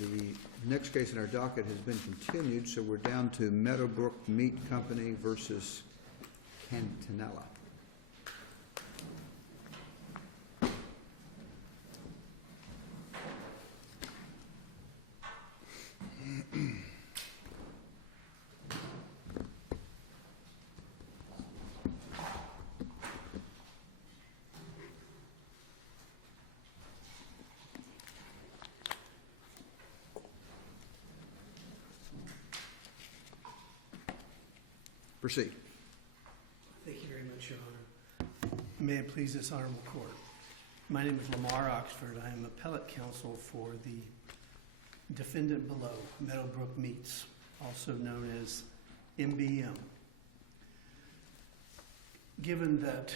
The next case in our docket has been continued, so we're down to Meadowbrook Meat Company versus Cantinella. Proceed. Thank you very much, Your Honor. May it please this honorable court. My name is Lamar Oxford. I am appellate counsel for the defendant below, Meadowbrook Meats, also known as MBM. Given that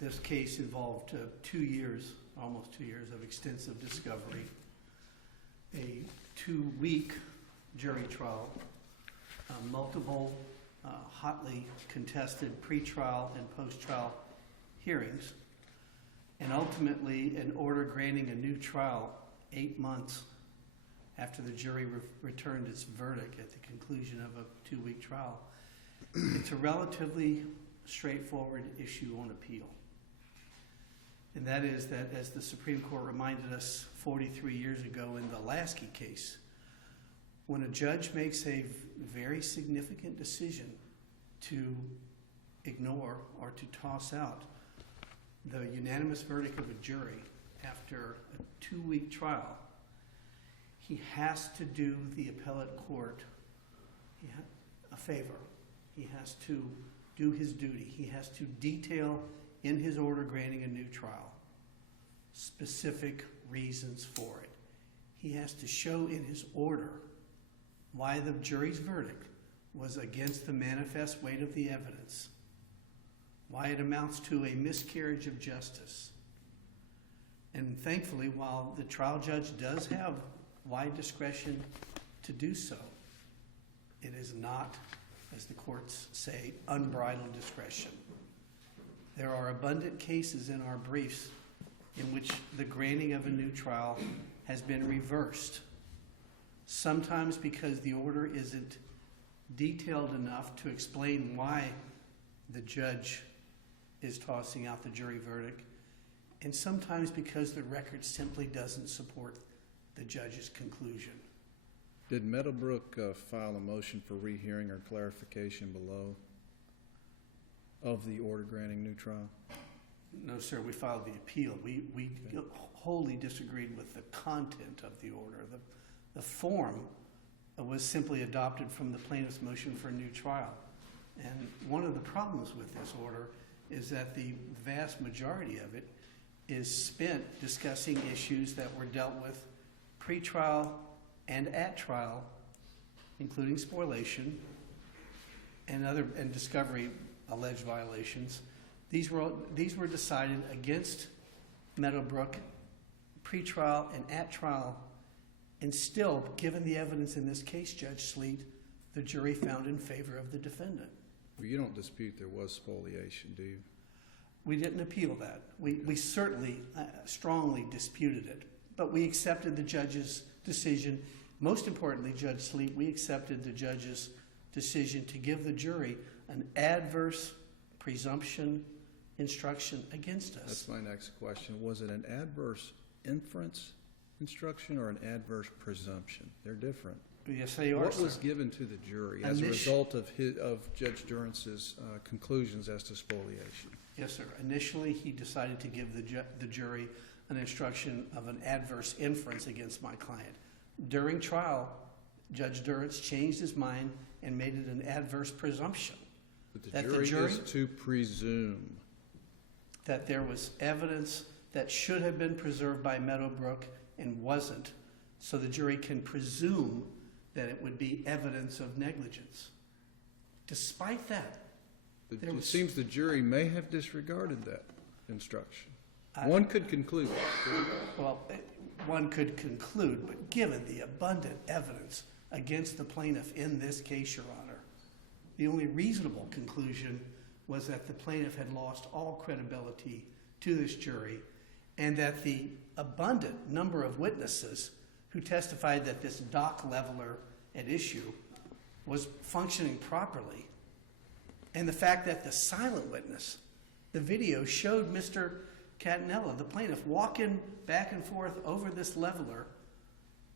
this case involved 2 years, almost 2 years of extensive discovery, a 2-week jury trial, multiple hotly contested pretrial and post-trial hearings, and ultimately an order granting a new trial 8 months after the jury returned its verdict at the conclusion of a 2-week trial. It's a relatively straightforward issue on appeal. And that is that, as the Supreme Court reminded us 43 years ago in the Lasky case, when a judge makes a very significant decision to ignore or to toss out the unanimous verdict of a jury after a 2-week trial, he has to do the appellate court a favor. He has to do his duty. He has to detail in his order granting a new trial specific reasons for it. He has to show in his order why the jury's verdict was against the manifest weight of the evidence, why it amounts to a miscarriage of justice. And thankfully, while the trial judge does have wide discretion to do so, it is not, as the courts say, unbridled discretion. There are abundant cases in our briefs in which the granting of a new trial has been reversed, sometimes because the order isn't detailed enough to explain why the judge is tossing out the jury verdict, and sometimes because the record simply doesn't support the judge's conclusion. Did Meadowbrook file a motion for rehearing or clarification below of the order granting new trial? No, sir. We filed the appeal. We wholly disagreed with the content of the order. The form was simply adopted from the plaintiff's motion for a new trial. And one of the problems with this order is that the vast majority of it is spent discussing issues that were dealt with pre-trial and at trial, including spoliation and discovery alleged violations. These were decided against Meadowbrook pre-trial and at trial, and still, given the evidence in this case, Judge Sleet, the jury found in favor of the defendant. Well, you don't dispute there was spoliation, do you? We didn't appeal that. We certainly strongly disputed it, but we accepted the judge's decision. Most importantly, Judge Sleet, we accepted the judge's decision to give the jury an adverse presumption instruction against us. That's my next question. Was it an adverse inference instruction or an adverse presumption? They're different. Yes, they are. What was given to the jury as a result of Judge Durance's conclusions as to spoliation? Yes, sir. Initially, he decided to give the jury an instruction of an adverse inference against my client. During trial, Judge Durance changed his mind and made it an adverse presumption. But the jury is to presume that there was evidence that should have been preserved by Meadowbrook and wasn't, so the jury can presume that it would be evidence of negligence. Despite that, it seems the jury may have disregarded that instruction. One could conclude. Well, one could conclude, but given the abundant evidence against the plaintiff in this case, Your Honor, the only reasonable conclusion was that the plaintiff had lost all credibility to this jury, and that the abundant number of witnesses who testified that this dock leveler at issue was functioning properly. And the fact that the silent witness, the video, showed Mr. Catanella, the plaintiff, walking back and forth over this leveler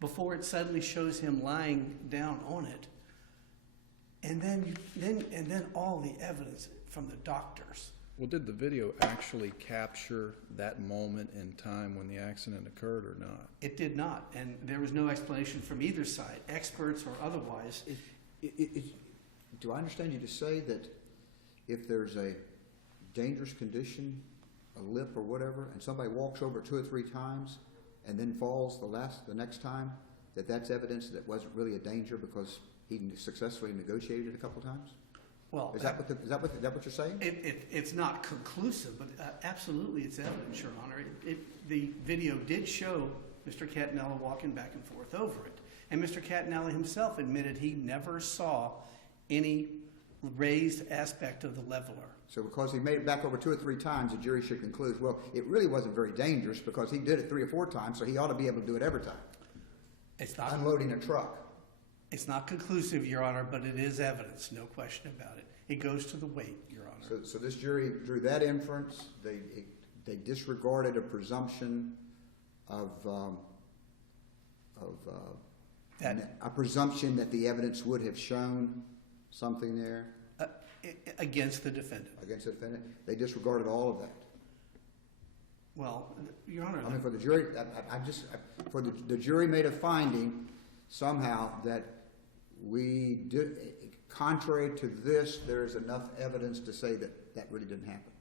before it suddenly shows him lying down on it. And then all the evidence from the doctors. Well, did the video actually capture that moment in time when the accident occurred or not? It did not, and there was no explanation from either side, experts or otherwise. Do I understand you to say that if there's a dangerous condition, a lip or whatever, and somebody walks over 2 or 3 times and then falls the next time, that's evidence that wasn't really a danger because he successfully negotiated a couple times? Well, Is that what you're saying? it's not conclusive, but absolutely it's evidence, Your Honor. The video did show Mr. Catanella walking back and forth over it. And Mr. Catanella himself admitted he never saw any raised aspect of the leveler. So because he made it back over 2 or 3 times, the jury should conclude, well, it really wasn't very dangerous because he did it 3 or 4 times, so he ought to be able to do it every time. It's not unloading a truck. It's not conclusive, Your Honor, but it is evidence, no question about it. It goes to the weight, Your Honor. So this jury drew that inference. They disregarded a presumption of a presumption that the evidence would have shown something there against the defendant. Against the defendant. They disregarded all of that. Well, Your Honor, I mean, for the jury, the jury made a finding somehow that we did. Contrary to this, there is enough evidence to say that really didn't happen.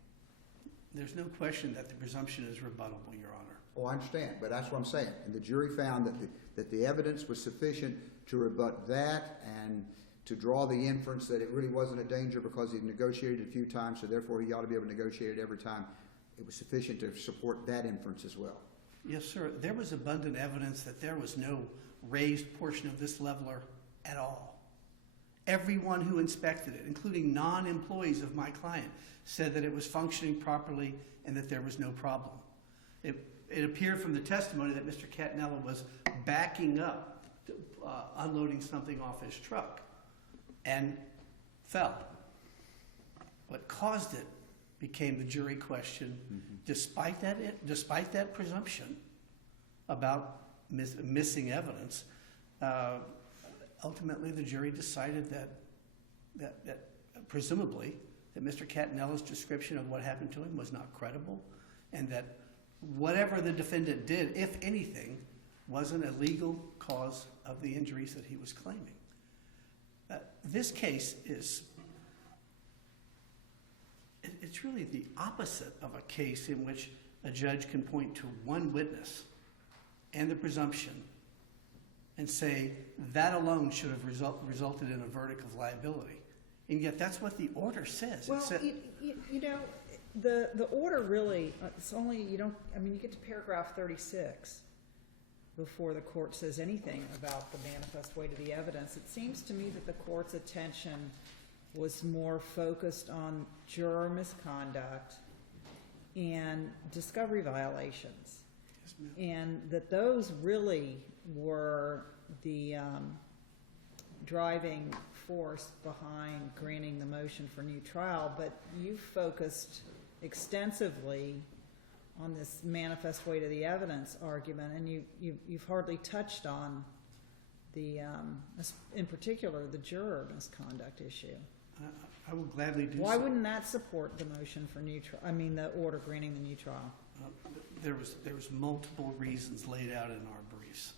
there's no question that the presumption is rebuttable, Your Honor. Oh, I understand, but that's what I'm saying. And the jury found that the evidence was sufficient to rebut that and to draw the inference that it really wasn't a danger because he negotiated a few times, so therefore he ought to be able to negotiate it every time. It was sufficient to support that inference as well. Yes, sir. There was abundant evidence that there was no raised portion of this leveler at all. Everyone who inspected it, including non-employees of my client, said that it was functioning properly and that there was no problem. It appeared from the testimony that Mr. Catanella was backing up, unloading something off his truck, and fell. What caused it became the jury question. Despite that presumption about missing evidence, ultimately the jury decided that presumably that Mr. Catanella's description of what happened to him was not credible, and that whatever the defendant did, if anything, wasn't a legal cause of the injuries that he was claiming. This case it's really the opposite of a case in which a judge can point to one witness and the presumption and say that alone should have resulted in a verdict of liability. And yet that's what the order says. Well, you know, the order really, it's only, you get to paragraph 36 before the court says anything about the manifest weight of the evidence. It seems to me that the court's attention was more focused on juror misconduct and discovery violations. Yes, ma'am. And that those really were the driving force behind granting the motion for new trial, but you focused extensively on this manifest weight of the evidence argument, and you've hardly touched on the, in particular, the juror misconduct issue. I will gladly do so. Why wouldn't that support the motion for new trial? The order granting the new trial. There was multiple reasons laid out in our briefs.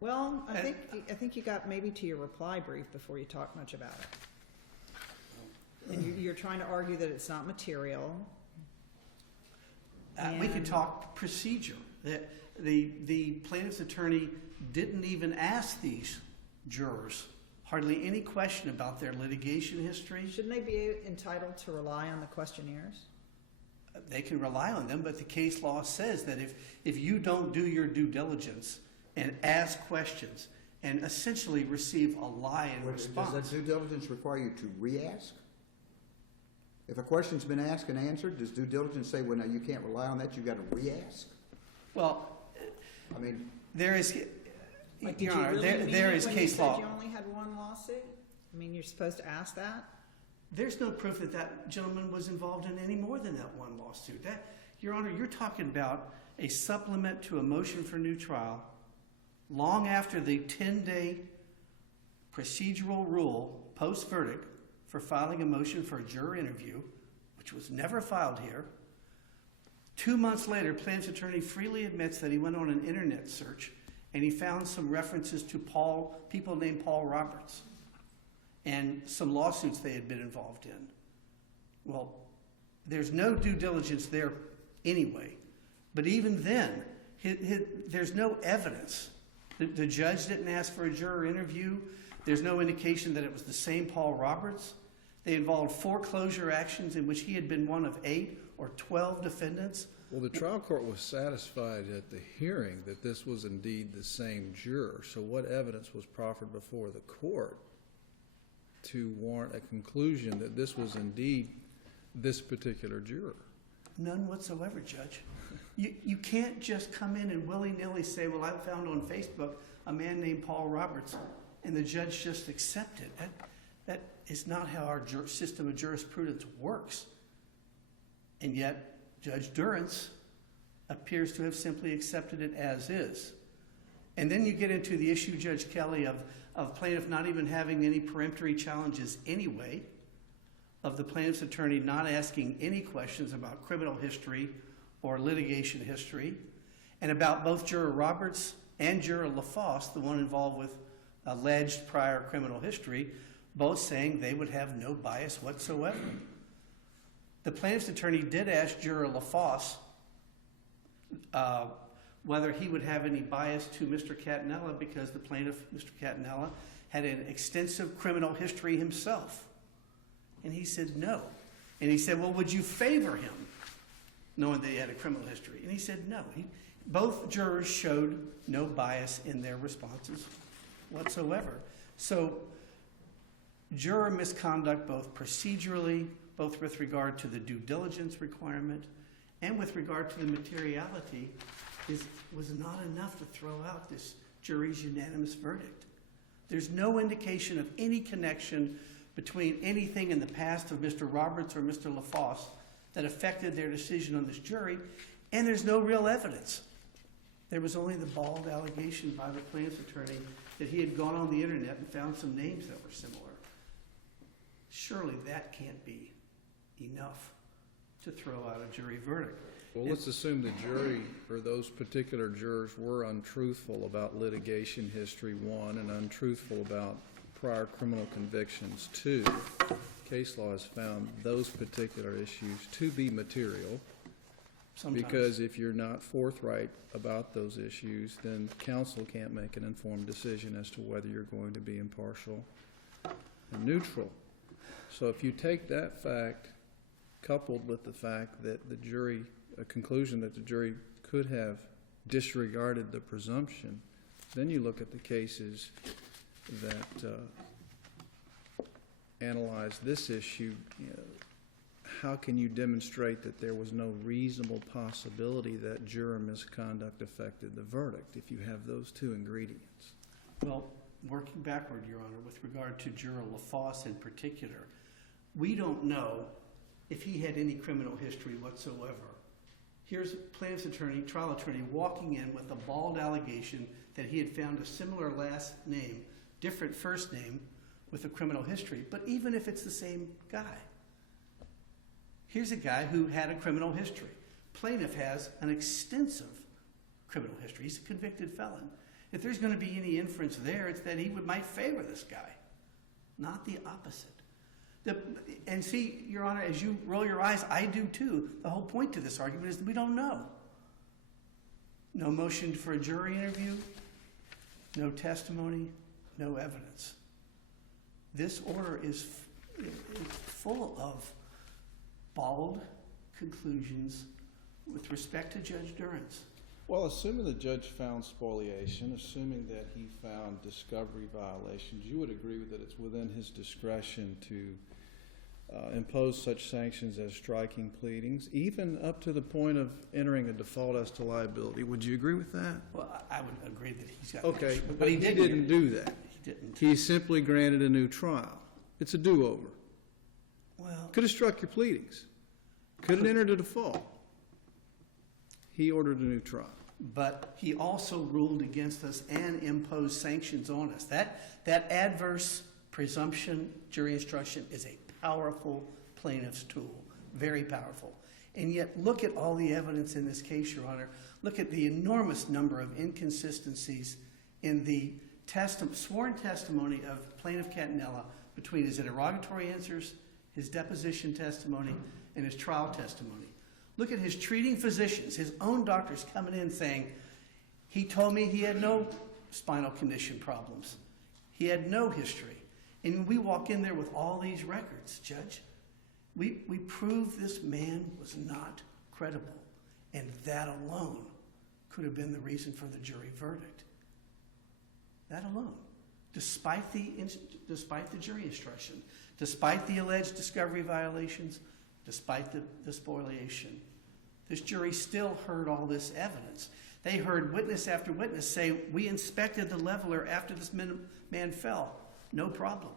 Well, I think you got maybe to your reply brief before you talk much about it. And you're trying to argue that it's not material. We could talk procedure. The plaintiff's attorney didn't even ask these jurors hardly any question about their litigation history. Shouldn't they be entitled to rely on the questionnaires? They can rely on them, but the case law says that if you don't do your due diligence and ask questions and essentially receive a lie in response. Does that due diligence require you to re-ask? If a question's been asked and answered, does due diligence say, well, now you can't rely on that, you've got to re-ask? Well, I mean, there is, Like, Your did you Honor, really mean there it is when case you said law. you only had one lawsuit? I mean, you're supposed to ask that? There's no proof that that gentleman was involved in any more than that one lawsuit. Your Honor, you're talking about a supplement to a motion for new trial long after the 10-day procedural rule post-verdict for filing a motion for a juror interview, which was never filed here. 2 months later, plaintiff's attorney freely admits that he went on an internet search and he found some references to people named Paul Roberts and some lawsuits they had been involved in. Well, there's no due diligence there anyway. But even then, there's no evidence. The judge didn't ask for a juror interview. There's no indication that it was the same Paul Roberts. They involved foreclosure actions in which he had been one of 8 or 12 defendants. Well, the trial court was satisfied at the hearing that this was indeed the same juror. So what evidence was proffered before the court to warrant a conclusion that this was indeed this particular juror? None whatsoever, Judge. You can't just come in and willy-nilly say, well, I found on Facebook a man named Paul Roberts, and the judge just accept it. That is not how our system of jurisprudence works. And yet, Judge Durrance appears to have simply accepted it as is. And then you get into the issue, Judge Kelly, of plaintiff not even having any peremptory challenges anyway, of the plaintiff's attorney not asking any questions about criminal history or litigation history, and about both juror Roberts and juror LaFosse, the one involved with alleged prior criminal history, both saying they would have no bias whatsoever. The plaintiff's attorney did ask juror LaFosse whether he would have any bias to Mr. Catanella because the plaintiff, Mr. Catanella, had an extensive criminal history himself. And he said no. And he said, well, would you favor him, knowing that he had a criminal history? And he said no. Both jurors showed no bias in their responses whatsoever. So juror misconduct, both procedurally, both with regard to the due diligence requirement and with regard to the materiality, was not enough to throw out this jury's unanimous verdict. There's no indication of any connection between anything in the past of Mr. Roberts or Mr. LaFosse that affected their decision on this jury, and there's no real evidence. There was only the bald allegation by the plaintiff's attorney that he had gone on the internet and found some names that were similar. Surely that can't be enough to throw out a jury verdict. Well, let's assume the jury or those particular jurors were untruthful about litigation history, 1, and untruthful about prior criminal convictions, 2. Case law has found those particular issues to be material. Sometimes. Because if you're not forthright about those issues, then counsel can't make an informed decision as to whether you're going to be impartial and neutral. So if you take that fact, coupled with the fact that the jury, a conclusion that the jury could have disregarded the presumption, then you look at the cases that analyze this issue. How can you demonstrate that there was no reasonable possibility that juror misconduct affected the verdict if you have those two ingredients? Well, working backward, Your Honor, with regard to juror LaFosse in particular, we don't know if he had any criminal history whatsoever. Here's plaintiff's attorney, trial attorney, walking in with a bald allegation that he had found a similar last name, different first name, with a criminal history. But even if it's the same guy, here's a guy who had a criminal history. Plaintiff has an extensive criminal history. He's a convicted felon. If there's going to be any inference there, it's that he might favor this guy, not the opposite. And see, Your Honor, as you roll your eyes, I do too. The whole point to this argument is that we don't know. No motion for a jury interview, no testimony, no evidence. This order is full of bald conclusions with respect to Judge Durrance. Well, assuming the judge found spoliation, assuming that he found discovery violations, you would agree that it's within his discretion to impose such sanctions as striking pleadings, even up to the point of entering a default as to liability. Would you agree with that? Well, I would agree that he's got. Okay, but but he didn't do that. He didn't. He simply granted a new trial. It's a do-over. Well, Could have struck your pleadings. Could have entered a default. He ordered a new trial. but he also ruled against us and imposed sanctions on us. That adverse presumption jury instruction is a powerful plaintiff's tool, very powerful. And yet, look at all the evidence in this case, Your Honor. Look at the enormous number of inconsistencies in the sworn testimony of Plaintiff Catanella between his interrogatory answers, his deposition testimony, and his trial testimony. Look at his treating physicians, his own doctors coming in saying, he told me he had no spinal condition problems. He had no history. And we walk in there with all these records, Judge. We prove this man was not credible. And that alone could have been the reason for the jury verdict. That alone. Despite the jury instruction, despite the alleged discovery violations, despite the spoliation, this jury still heard all this evidence. They heard witness after witness say, we inspected the leveler after this man fell. No problem.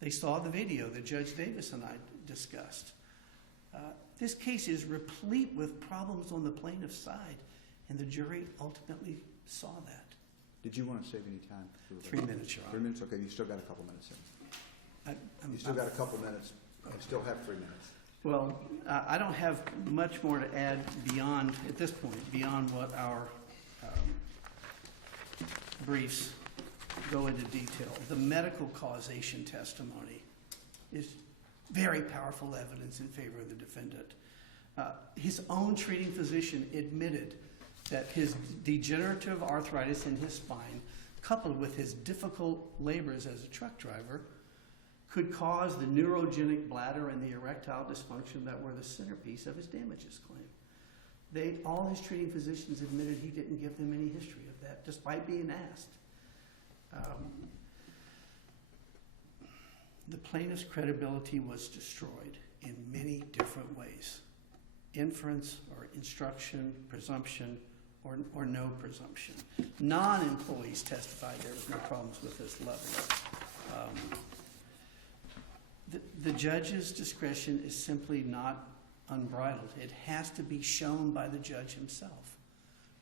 They saw the video that Judge Davis and I discussed. This case is replete with problems on the plaintiff's side, and the jury ultimately saw that. Did you want to save any time? 3 minutes, Your Honor. 3 minutes? Okay, you still got a couple minutes in. You still got a couple minutes. You still have 3 minutes. Well, I don't have much more to add beyond, at this point, beyond what our briefs go into detail. The medical causation testimony is very powerful evidence in favor of the defendant. His own treating physician admitted that his degenerative arthritis in his spine, coupled with his difficult labors as a truck driver, could cause the neurogenic bladder and the erectile dysfunction that were the centerpiece of his damages claim. All his treating physicians admitted he didn't give them any history of that, despite being asked. The plaintiff's credibility was destroyed in many different ways. Inference or instruction, presumption, or no presumption. Non-employees testified there was no problems with this level. The judge's discretion is simply not unbridled. It has to be shown by the judge himself.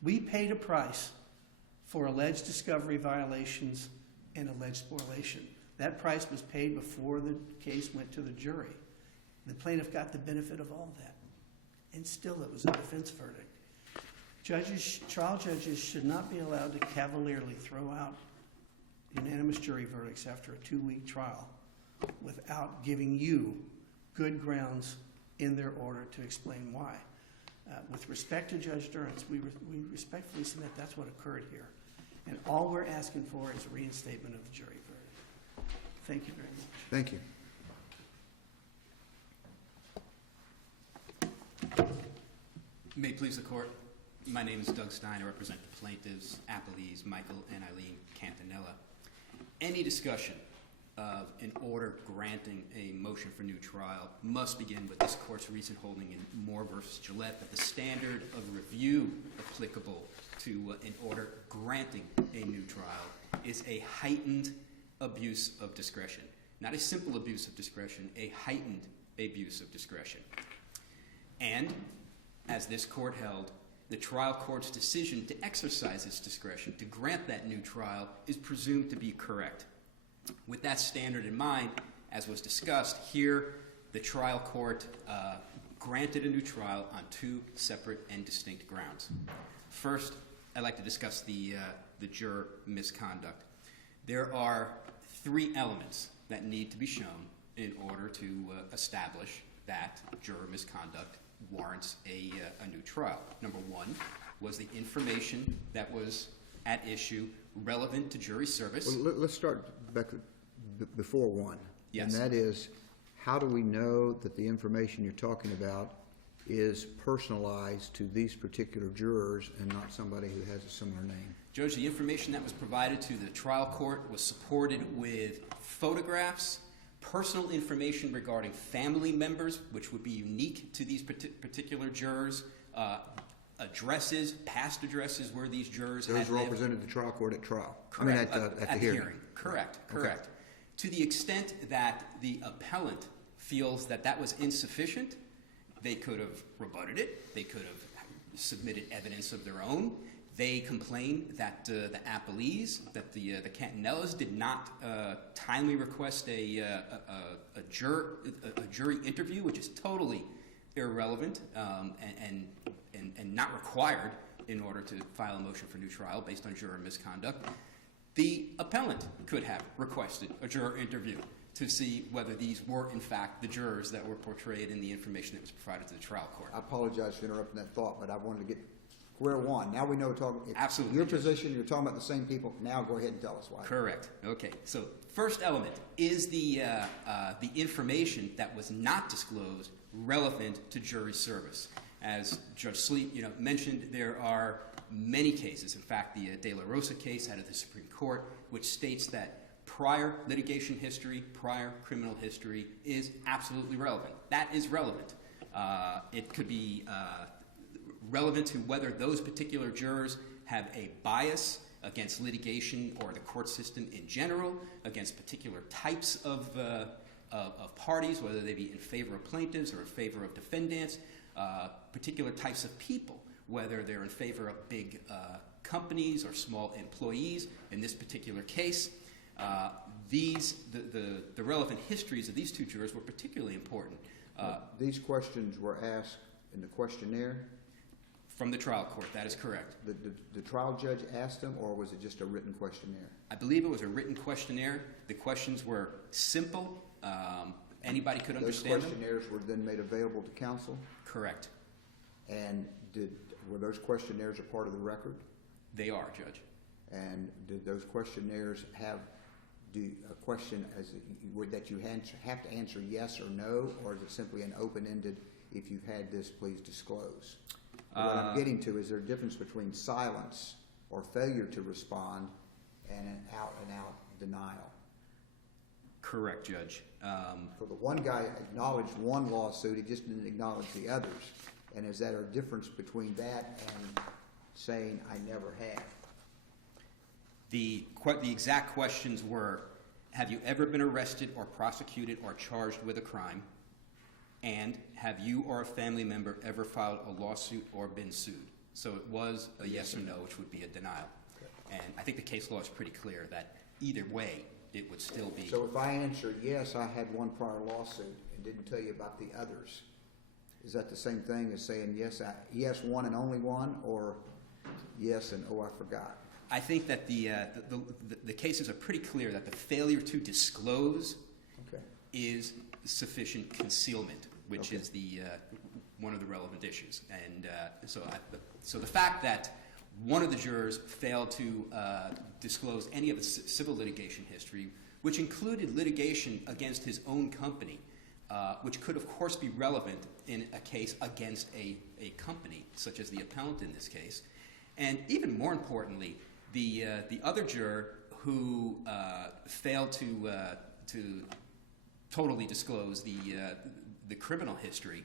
We paid a price for alleged discovery violations and alleged spoliation. That price was paid before the case went to the jury. The plaintiff got the benefit of all that. And still it was a defense verdict. Trial judges should not be allowed to cavalierly throw out unanimous jury verdicts after a 2-week trial without giving you good grounds in their order to explain why. With respect to Judge Durrance, we respectfully submit that's what occurred here. And all we're asking for is a reinstatement of the jury verdict. Thank you very much. Thank you. May it please the court. My name is Doug Stein. I represent the plaintiffs, appellees Michael and Eileen Cantanella. Any discussion of an order granting a motion for new trial must begin with this court's recent holding in Moore v. Gillette that the standard of review applicable to an order granting a new trial is a heightened abuse of discretion. Not a simple abuse of discretion, a heightened abuse of discretion. And, as this court held, the trial court's decision to exercise its discretion to grant that new trial is presumed to be correct. With that standard in mind, as was discussed here, the trial court granted a new trial on 2 separate and distinct grounds. First, I'd like to discuss the juror misconduct. There are 3 elements that need to be shown in order to establish that juror misconduct warrants a new trial. Number 1 was the information that was at issue relevant to jury service. Well, let's start back before 1. Yes. And that is, how do we know that the information you're talking about is personalized to these particular jurors and not somebody who has a similar name? Judge, the information that was provided to the trial court was supported with photographs, personal information regarding family members, which would be unique to these particular jurors, addresses, past addresses where these jurors had Those were all lived. presented to trial court at trial. Correct. I mean, at the hearing. Correct, Okay. correct. To the extent that the appellant feels that that was insufficient, they could have rebutted it. They could have submitted evidence of their own. They complained that the appellees, that the Cantanellas did not timely request a jury interview, which is totally irrelevant and not required in order to file a motion for new trial based on juror misconduct. The appellant could have requested a juror interview to see whether these were, in fact, the jurors that were portrayed in the information that was provided to the trial court. I apologize for interrupting that thought, but I wanted to get square one. Now we know we're talking. Absolutely. Your position, you're talking about the same people. Now go ahead and tell us why. Correct. Okay. So first element is the information that was not disclosed relevant to jury service. As Judge Sleet mentioned, there are many cases. In fact, the De La Rosa case out of the Supreme Court, which states that prior litigation history, prior criminal history is absolutely relevant. That is relevant. It could be relevant to whether those particular jurors have a bias against litigation or the court system in general, against particular types of parties, whether they be in favor of plaintiffs or in favor of defendants, particular types of people, whether they're in favor of big companies or small employees. In this particular case, the relevant histories of these two jurors were particularly important. These questions were asked in the questionnaire? From the trial court, that is correct. The trial judge asked them, or was it just a written questionnaire? I believe it was a written questionnaire. The questions were simple. Anybody could understand them. Those questionnaires were then made available to counsel? Correct. And were those questionnaires a part of the record? They are, Judge. And did those questionnaires have a question that you have to answer yes or no, or is it simply an open-ended, if you've had this, please disclose? What I'm getting to is there a difference between silence or failure to respond and an out-and-out denial? Correct, Judge. So the one guy acknowledged one lawsuit, he just didn't acknowledge the others. And is there a difference between that and saying, I never have? The exact questions were, have you ever been arrested or prosecuted or charged with a crime? And have you or a family member ever filed a lawsuit or been sued? So it was a yes or no, which would be a denial. And I think the case law is pretty clear that either way, it would still be. So if I answer yes, I had one prior lawsuit and didn't tell you about the others, is that the same thing as saying yes, one and only one, or yes and oh, I forgot? I think that the cases are pretty clear that the failure to disclose is sufficient concealment, which is one of the relevant issues. And so the fact that one of the jurors failed to disclose any of the civil litigation history, which included litigation against his own company, which could, of course, be relevant in a case against a company, such as the appellant in this case. And even more importantly, the other juror who failed to totally disclose the criminal history,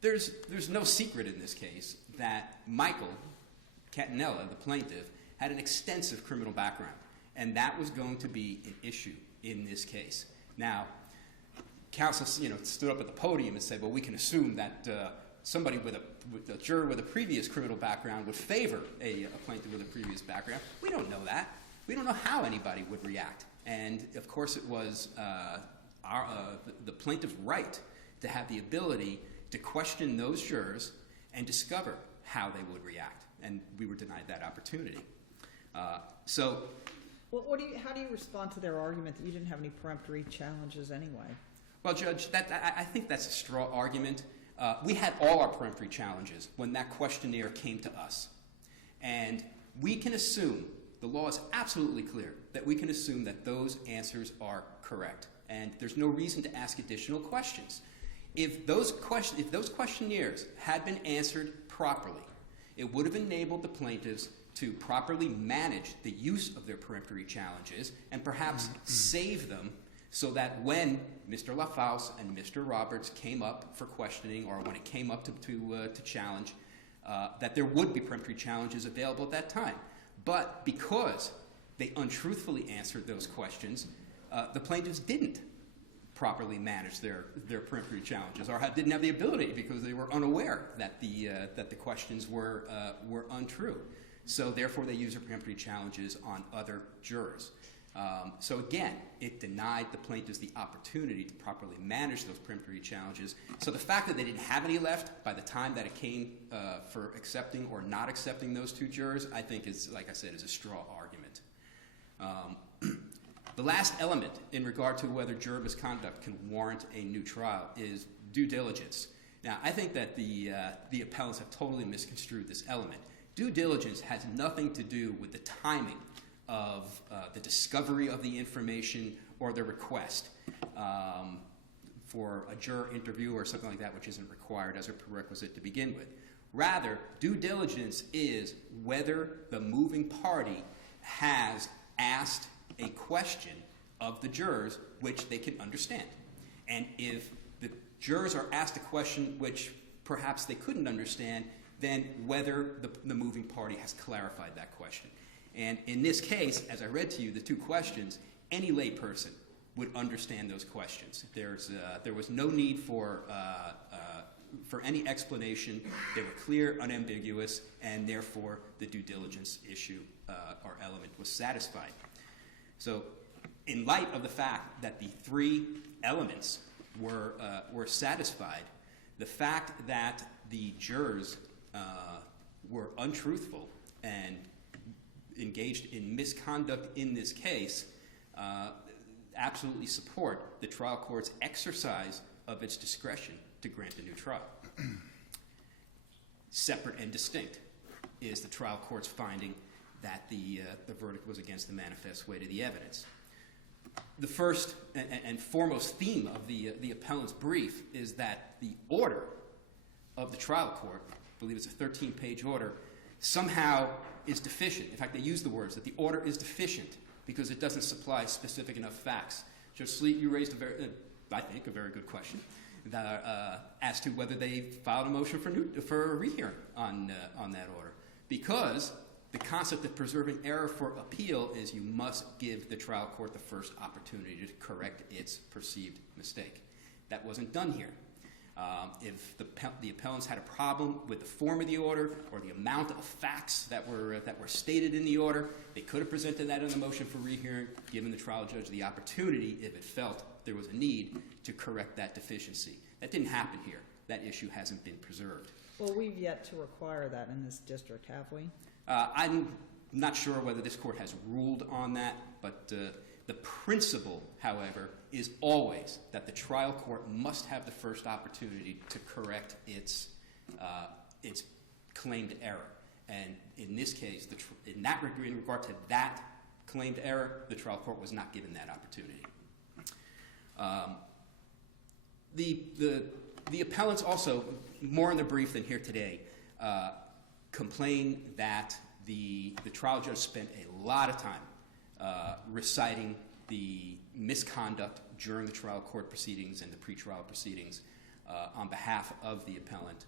there's no secret in this case that Michael Cantanella, the plaintiff, had an extensive criminal background, and that was going to be an issue in this case. Now, counsel, stood up at the podium and said, "Well, we can assume that somebody with a juror with a previous criminal background would favor a plaintiff with a previous background." We don't know that. We don't know how anybody would react, and of course, it was the plaintiff's right to have the ability to question those jurors and discover how they would react, and we were denied that opportunity. Well, how do you respond to their argument that you didn't have any peremptory challenges anyway? Well, Judge, I think that's a straw argument. We had all our peremptory challenges when that questionnaire came to us, and we can assume, the law is absolutely clear, that we can assume that those answers are correct, and there's no reason to ask additional questions. If those questionnaires had been answered properly, it would have enabled the plaintiffs to properly manage the use of their peremptory challenges and perhaps save them so that when Mr. LaFaus and Mr. Roberts came up for questioning, or when it came up to challenge, that there would be peremptory challenges available at that time. But because they untruthfully answered those questions, the plaintiffs didn't properly manage their peremptory challenges, or didn't have the ability because they were unaware that the questions were untrue. So therefore, they used their peremptory challenges on other jurors. So again, it denied the plaintiffs the opportunity to properly manage those peremptory challenges. So the fact that they didn't have any left by the time that it came for accepting or not accepting those two jurors, I think is, like I said, is a straw argument. The last element in regard to whether juror misconduct can warrant a new trial is due diligence. Now, I think that the appellants have totally misconstrued this element. Due diligence has nothing to do with the timing of the discovery of the information or the request for a juror interview or something like that, which isn't required as a prerequisite to begin with. Rather, due diligence is whether the moving party has asked a question of the jurors which they can understand. And if the jurors are asked a question which perhaps they couldn't understand, then whether the moving party has clarified that question. And in this case, as I read to you the two questions, any layperson would understand those questions. There was no need for any explanation. They were clear, unambiguous, and therefore the due diligence issue or element was satisfied. So in light of the fact that the three elements were satisfied, the fact that the jurors were untruthful and engaged in misconduct in this case absolutely support the trial court's exercise of its discretion to grant a new trial. Separate and distinct is the trial court's finding that the verdict was against the manifest weight of the evidence. The first and foremost theme of the appellant's brief is that the order of the trial court, I believe it's a 13-page order, somehow is deficient. In fact, they use the words that the order is deficient because it doesn't supply specific enough facts. Judge Sleet, you raised I think, a very good question as to whether they filed a motion for a rehearing on that order. Because the concept of preserving error for appeal is you must give the trial court the first opportunity to correct its perceived mistake. That wasn't done here. If the appellants had a problem with the form of the order or the amount of facts that were stated in the order, they could have presented that in the motion for rehearing, given the trial judge the opportunity, if it felt there was a need, to correct that deficiency. That didn't happen here. That issue hasn't been preserved. Well, we've yet to require that in this district, have we? I'm not sure whether this court has ruled on that, but the principle, however, is always that the trial court must have the first opportunity to correct its claimed error. And in this case, in regard to that claimed error, the trial court was not given that opportunity. The appellants also, more in the brief than here today, complain that the trial judge spent a lot of time reciting the misconduct during the trial court proceedings and the pretrial proceedings on behalf of the appellant.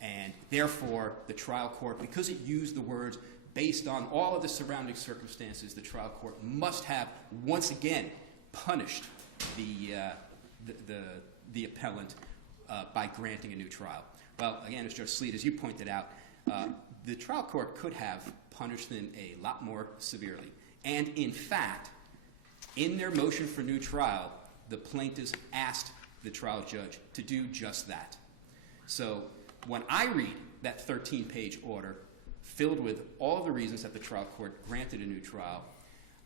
And therefore, the trial court, because it used the words based on all of the surrounding circumstances, the trial court must have once again punished the appellant by granting a new trial. Well, again, as Judge Sleet, as you pointed out, the trial court could have punished them a lot more severely. And in fact, in their motion for new trial, the plaintiffs asked the trial judge to do just that. So when I read that 13-page order filled with all the reasons that the trial court granted a new trial,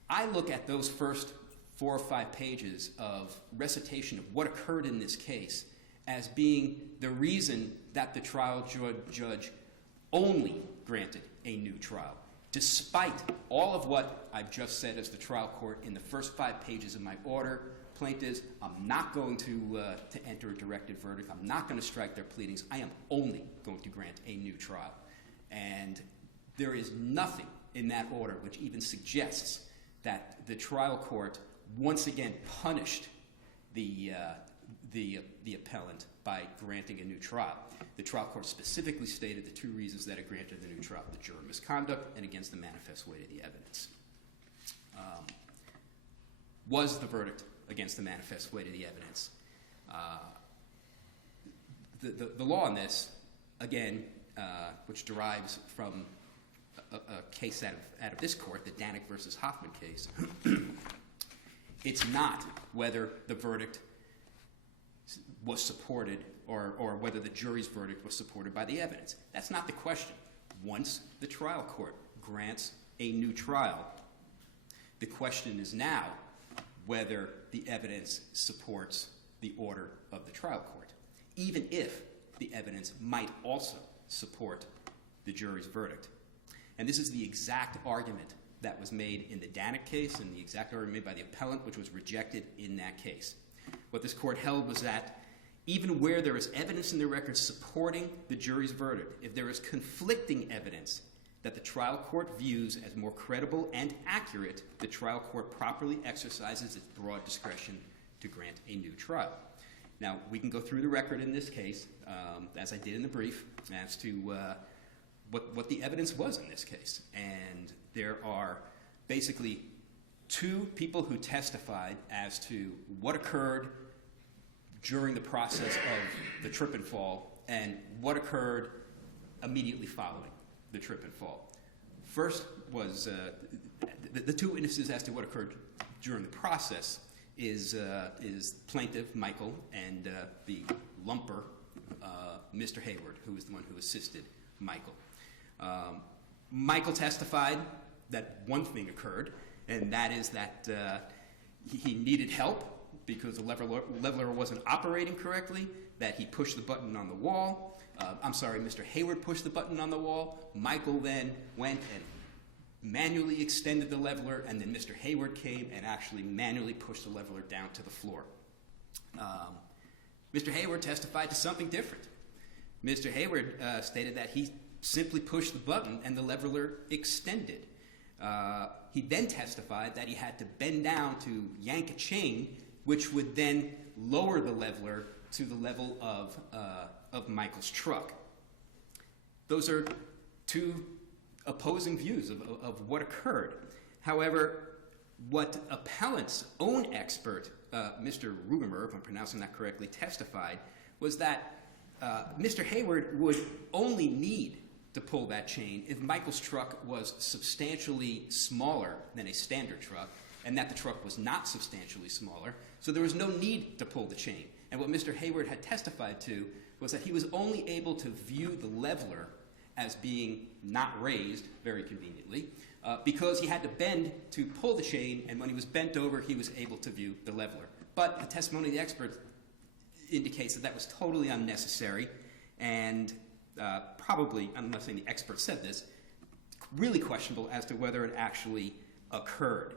I look at those first 4 or 5 pages of recitation of what occurred in this case as being the reason that the trial judge only granted a new trial, despite all of what I've just said as the trial court in the first 5 pages of my order. Plaintiffs, I'm not going to enter a directed verdict. I'm not going to strike their pleadings. I am only going to grant a new trial. And there is nothing in that order which even suggests that the trial court once again punished the appellant by granting a new trial. The trial court specifically stated the two reasons that it granted the new trial: the juror misconduct and against the manifest weight of the evidence. Was the verdict against the manifest weight of the evidence? The law on this, again, which derives from a case out of this court, the Danek versus Hoffman case, it's not whether the verdict was supported or whether the jury's verdict was supported by the evidence. That's not the question. Once the trial court grants a new trial, the question is now whether the evidence supports the order of the trial court, even if the evidence might also support the jury's verdict. And this is the exact argument that was made in the Danek case and the exact argument made by the appellant, which was rejected in that case. What this court held was that even where there is evidence in the record supporting the jury's verdict, if there is conflicting evidence that the trial court views as more credible and accurate, the trial court properly exercises its broad discretion to grant a new trial. Now, we can go through the record in this case, as I did in the brief, as to what the evidence was in this case. And there are basically two people who testified as to what occurred during the process of the trip and fall and what occurred immediately following the trip and fall. First was the two witnesses as to what occurred during the process is plaintiff Michael and the lumper Mr. Hayward, who was the one who assisted Michael. Michael testified that one thing occurred, and that is that he needed help because the leveler wasn't operating correctly, that he pushed the button on the wall. Mr. Hayward pushed the button on the wall. Michael then went and manually extended the leveler, and then Mr. Hayward came and actually manually pushed the leveler down to the floor. Mr. Hayward testified to something different. Mr. Hayward stated that he simply pushed the button and the leveler extended. He then testified that he had to bend down to yank a chain, which would then lower the leveler to the level of Michael's truck. Those are two opposing views of what occurred. However, what appellant's own expert, Mr. Rugemer, if I'm pronouncing that correctly, testified was that Mr. Hayward would only need to pull that chain if Michael's truck was substantially smaller than a standard truck, and that the truck was not substantially smaller, so there was no need to pull the chain. And what Mr. Hayward had testified to was that he was only able to view the leveler as being not raised, very conveniently, because he had to bend to pull the chain, and when he was bent over, he was able to view the leveler. But the testimony of the expert indicates that that was totally unnecessary, and probably, I'm not saying the expert said this, really questionable as to whether it actually occurred.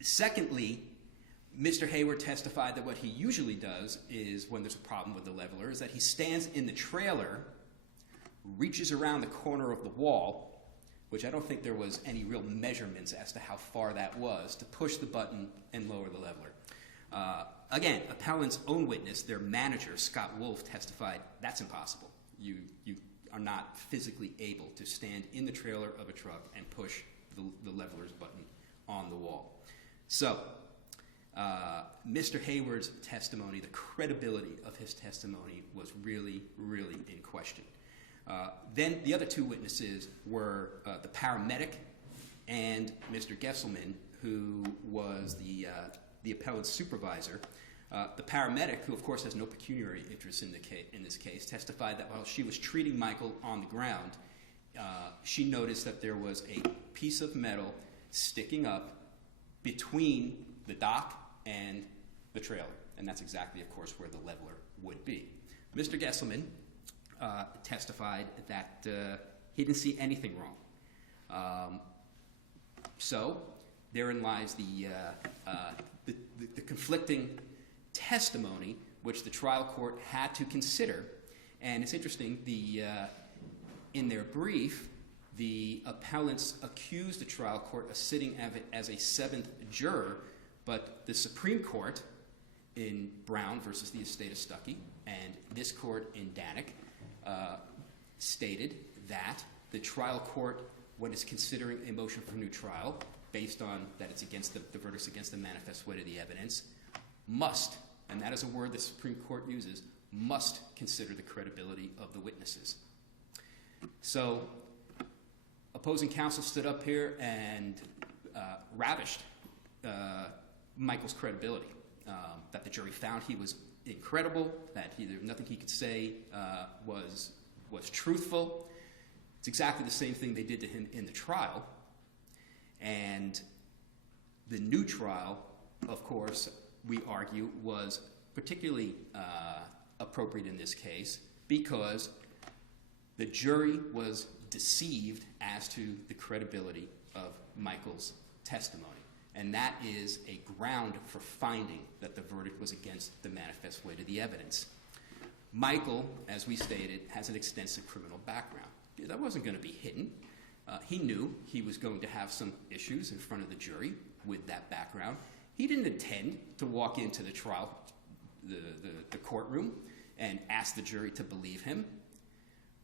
Secondly, Mr. Hayward testified that what he usually does is, when there's a problem with the leveler, is that he stands in the trailer, reaches around the corner of the wall, which I don't think there was any real measurements as to how far that was, to push the button and lower the leveler. Again, appellant's own witness, their manager, Scott Wolf, testified that's impossible. You are not physically able to stand in the trailer of a truck and push the leveler's button on the wall. So, Mr. Hayward's testimony, the credibility of his testimony was really, really in question. Then the other two witnesses were the paramedic and Mr. Gesselman, who was the appellant's supervisor. The paramedic, who of course has no pecuniary interest in this case, testified that while she was treating Michael on the ground, she noticed that there was a piece of metal sticking up between the dock and the trailer, and that's exactly, of course, where the leveler would be. Mr. Gesselman testified that he didn't see anything wrong. So therein lies the conflicting testimony which the trial court had to consider. And it's interesting, in their brief, the appellants accused the trial court of sitting as a seventh juror, but the Supreme Court in Brown versus the estate of Stuckey and this court in Danek stated that the trial court, when it's considering a motion for new trial, based on that it's against the verdict's against the manifest weight of the evidence, must, and that is a word the Supreme Court uses, must consider the credibility of the witnesses. So opposing counsel stood up here and ravished Michael's credibility, that the jury found he was incredible, that there was nothing he could say was truthful. It's exactly the same thing they did to him in the trial. And the new trial, of course, we argue, was particularly appropriate in this case because the jury was deceived as to the credibility of Michael's testimony. And that is a ground for finding that the verdict was against the manifest weight of the evidence. Michael, as we stated, has an extensive criminal background. That wasn't going to be hidden. He knew he was going to have some issues in front of the jury with that background. He didn't intend to walk into the trial, the courtroom, and ask the jury to believe him.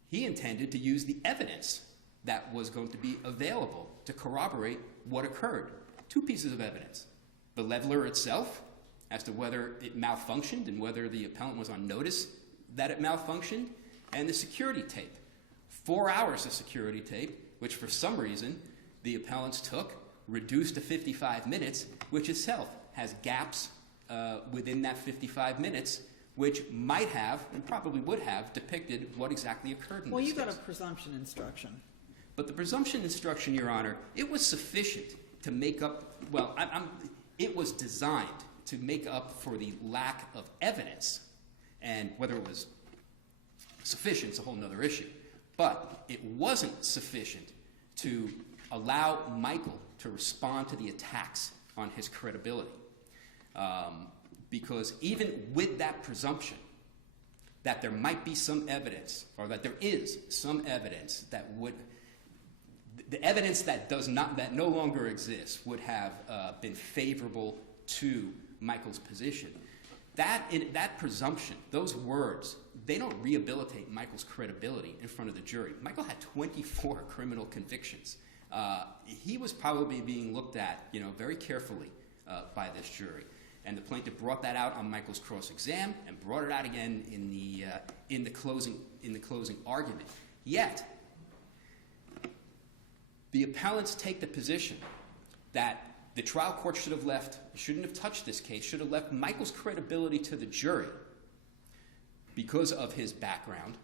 He intended to use the evidence that was going to be available to corroborate what occurred. Two pieces of evidence. The leveler itself, as to whether it malfunctioned and whether the appellant was on notice that it malfunctioned, and the security tape. 4 hours of security tape, which for some reason the appellants took, reduced to 55 minutes, which itself has gaps within that 55 minutes, which might have, and probably would have, depicted what exactly occurred in this case. Well, you got a presumption instruction. But the presumption instruction, Your Honor, it was sufficient to make up, well, it was designed to make up for the lack of evidence. And whether it was sufficient is a whole other issue. But it wasn't sufficient to allow Michael to respond to the attacks on his credibility. Because even with that presumption that there might be some evidence, or that there is some evidence that would, the evidence that no longer exists would have been favorable to Michael's position. That presumption, those words, they don't rehabilitate Michael's credibility in front of the jury. Michael had 24 criminal convictions. He was probably being looked at, very carefully by this jury. And the plaintiff brought that out on Michael's cross-exam and brought it out again in the closing argument. Yet, the appellants take the position that the trial court shouldn't have touched this case, should have left Michael's credibility to the jury because of his background.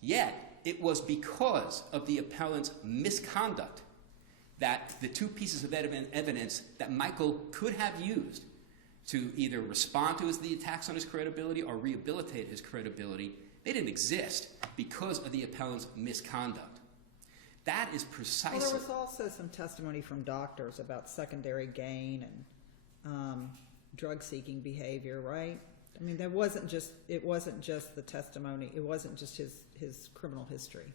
Yet, it was because of the appellant's misconduct that the two pieces of evidence that Michael could have used to either respond to the attacks on his credibility or rehabilitate his credibility, they didn't exist because of the appellant's misconduct. That is precisely... Well, there was also some testimony from doctors about secondary gain and drug-seeking behavior, right? I mean, it wasn't just the testimony. It wasn't just his criminal history.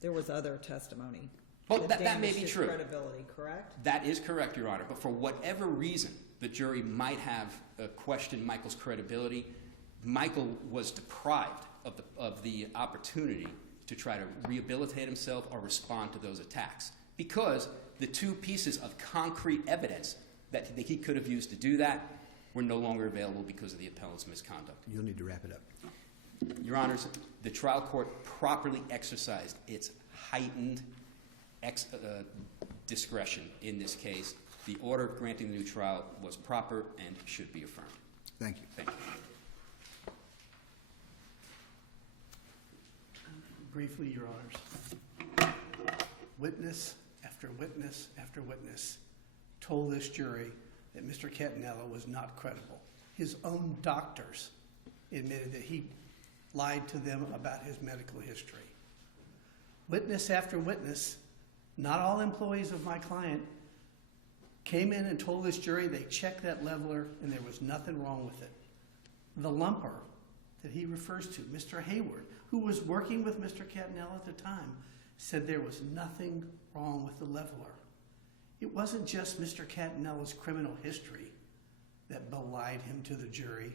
There was other testimony. Well, that may be his true. Credibility, correct? That is correct, Your Honor. But for whatever reason, the jury might have questioned Michael's credibility. Michael was deprived of the opportunity to try to rehabilitate himself or respond to those attacks because the two pieces of concrete evidence that he could have used to do that were no longer available because of the appellant's misconduct. You'll need to wrap it up. Your Honors, the trial court properly exercised its heightened discretion in this case. The order granting the new trial was proper and should be affirmed. Thank you. Thank you. Briefly, Your Honors. Witness after witness after witness told this jury that Mr. Catanella was not credible. His own doctors admitted that he lied to them about his medical history. Witness after witness, not all employees of my client, came in and told this jury they checked that leveler and there was nothing wrong with it. The lumper that he refers to, Mr. Hayward, who was working with Mr. Catanella at the time, said there was nothing wrong with the leveler. It wasn't just Mr. Cantanella's criminal history that belied him to the jury.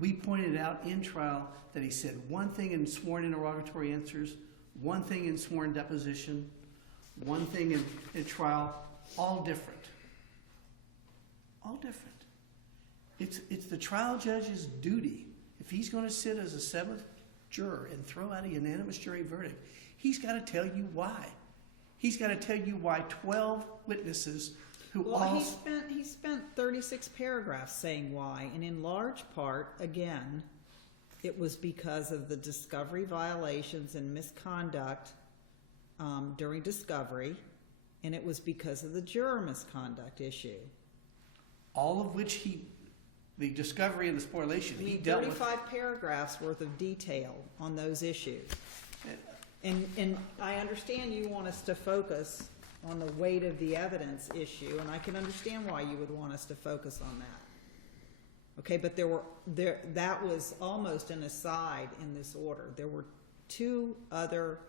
We pointed out in trial that he said one thing in sworn interrogatory answers, one thing in sworn deposition, one thing in trial, all different. All different. It's the trial judge's duty, if he's going to sit as a seventh juror and throw out a unanimous jury verdict, he's got to tell you why. He's got to tell you why 12 witnesses who all... He spent 36 paragraphs saying why, and in large part, again, it was because of the discovery violations and misconduct during discovery, and it was because of the juror misconduct issue. All of which the discovery and the spoliation, I he mean, dealt with... 35 paragraphs worth of detail on those issues. And I understand you want us to focus on the weight of the evidence issue, and I can understand why you would want us to focus on that. Okay, but that was almost an aside in this order. There were two other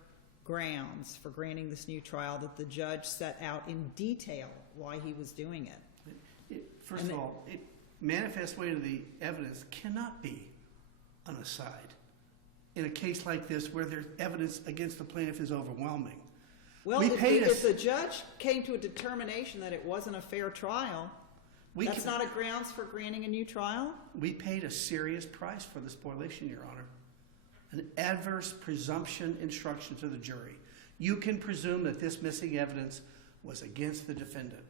grounds for granting this new trial that the judge set out in detail why he was doing it. First of all, manifest weight of the evidence cannot be an aside in a case like this where there's evidence against the plaintiff is overwhelming. Well, if the judge came to a determination that it wasn't a fair trial, that's not a grounds for granting a new trial? We paid a serious price for the spoliation, Your Honor. An adverse presumption instruction to the jury. You can presume that this missing evidence was against the defendant,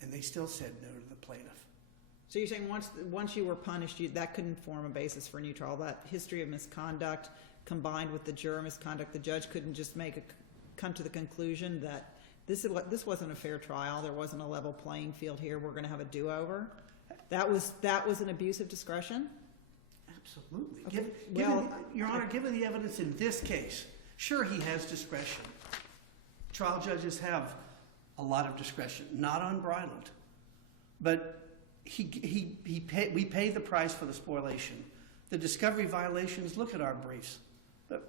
and they still said no to the plaintiff. So you're saying once you were punished, that couldn't form a basis for a new trial? That history of misconduct combined with the juror misconduct, the judge couldn't just come to the conclusion that this wasn't a fair trial, there wasn't a level playing field here, we're going to have a do-over? That was an abuse of discretion? Absolutely. Okay. Your Honor, given the evidence in this case, sure, he has discretion. Trial judges have a lot of discretion, not unbridled. But we paid the price for the spoliation. The discovery violations, look at our briefs.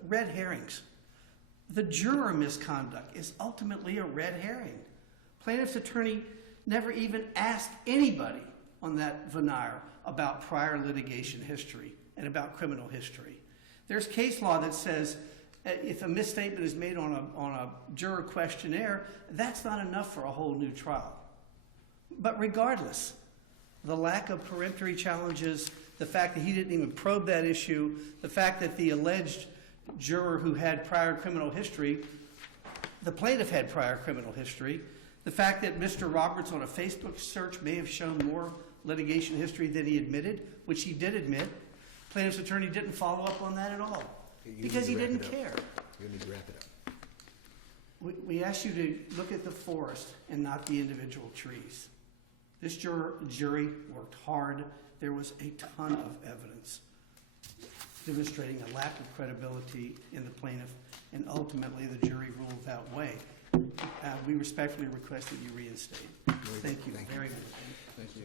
Red herrings. The juror misconduct is ultimately a red herring. Plaintiff's attorney never even asked anybody on that veneer about prior litigation history and about criminal history. There's case law that says if a misstatement is made on a juror questionnaire, that's not enough for a whole new trial. But regardless, the lack of peremptory challenges, the fact that he didn't even probe that issue, the fact that the alleged juror who had prior criminal history, the plaintiff had prior criminal history, the fact that Mr. Roberts on a Facebook search may have shown more litigation history than he admitted, which he did admit, plaintiff's attorney didn't follow up on that at all because he didn't care. You need to wrap it up. We asked you to look at the forest and not the individual trees. This jury worked hard. There was a ton of evidence demonstrating a lack of credibility in the plaintiff, and ultimately the jury ruled that way. We respectfully request that you reinstate. Thank you very much. Thank you.